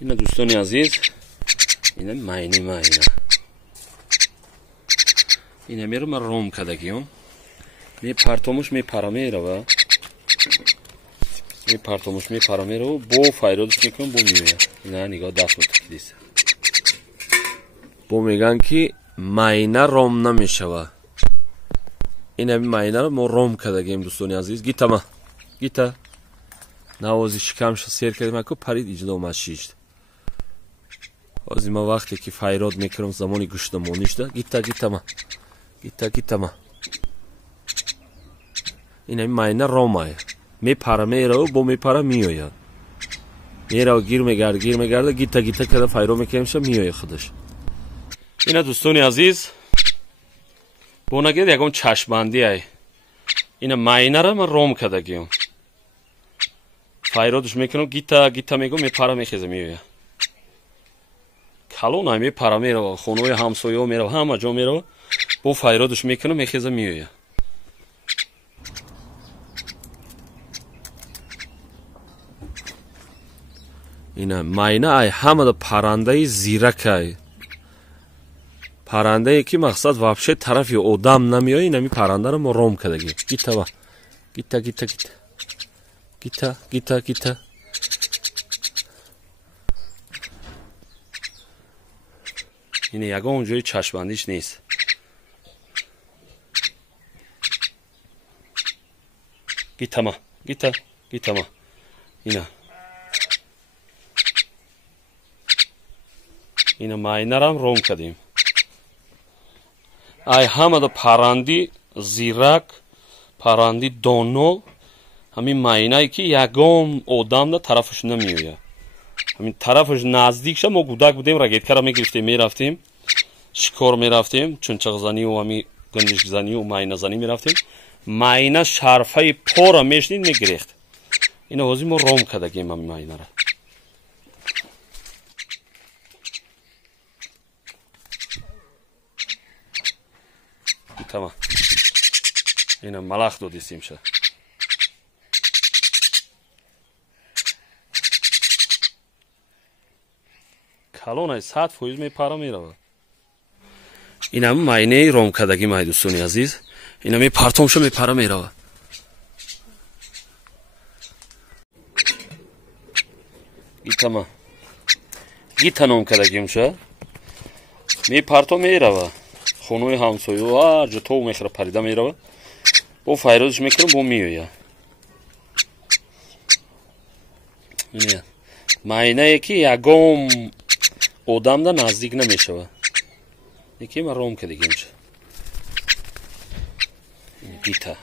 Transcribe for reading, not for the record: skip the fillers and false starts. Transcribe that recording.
اینا دوستان عزیز، اینا ماینی ما اینا میرم روم کدگیم می پرتومش می پرامیر و می پرتومش می پرامیر و بو فایرودش میکنم بو میویا. اینا نگاه دست متکلیسه بو میگن که ماینه روم نمیشوه. اینا ماینه رو ما روم کدگیم دوستان عزیز. گیتا ما گیتا نوازی شکمش سیر کردیم اکو پرید ایجاد اومد شیشت. از ما وقتی که فایرود میکنم زمانی گوشتمونیش ده. گیتا ما گیتا این ماینه رومه می پرامیر و بو می پرا میوید میره و گیر میگرده گیتا کده فایرو میکنمش میوید خودش. اینا دوستان عزیز بو نگید یکم چشمبندی ای. اینا ماینه را من روم کده گیم فایرودش میکنم گیتا میگم می پرا میخیزه میوید. کلون های می پرا میره خونوی همسایه میره همه جا میره بو فایرودش میکنم میخیزه میوید. اینا ماینه ای همه دا پرنده زیرک ای. پرنده ای که مقصد وابشه طرفی آدم نمیای. اینا می پرنده رو ما روم کدگی. گیتا اینه یکا اونجوری چشمندیش نیست. گیتا ما اینا ماینه رو هم روم کدیم. ای همه دا پرندی زیرک پرندی دانو همین ماینه ای که یکم آدم دا طرفش نمیوید. همین طرفش نزدیک شد ما گودک بودیم رگیتکه را میگرفتیم میرفتیم شکار میرفتیم چونچق زنی و همین گندشک زنی و ماینه زنی میرفتیم. ماینه شرفه پا را میشنید میگریخت. اینا حوزی ما روم کدگیم همین ماینه را. تمام اینا ملخ دو دیستیم شد. کلون های 100% می پرا می رو. اینا ماینه روم کدگی مای دوستانی عزیز. اینا می پرتوم شو می پرا می رو. گیتا نوم کدگیم شد می پرتوم می رو. خونوی همسایه و هر جا تو میخوره پریده میره با فایرودش میکنم با میوید. ماینه یکی یکم آدم دا نزدیک نمیشه. یکی ما روم کدگیم شد. گیتا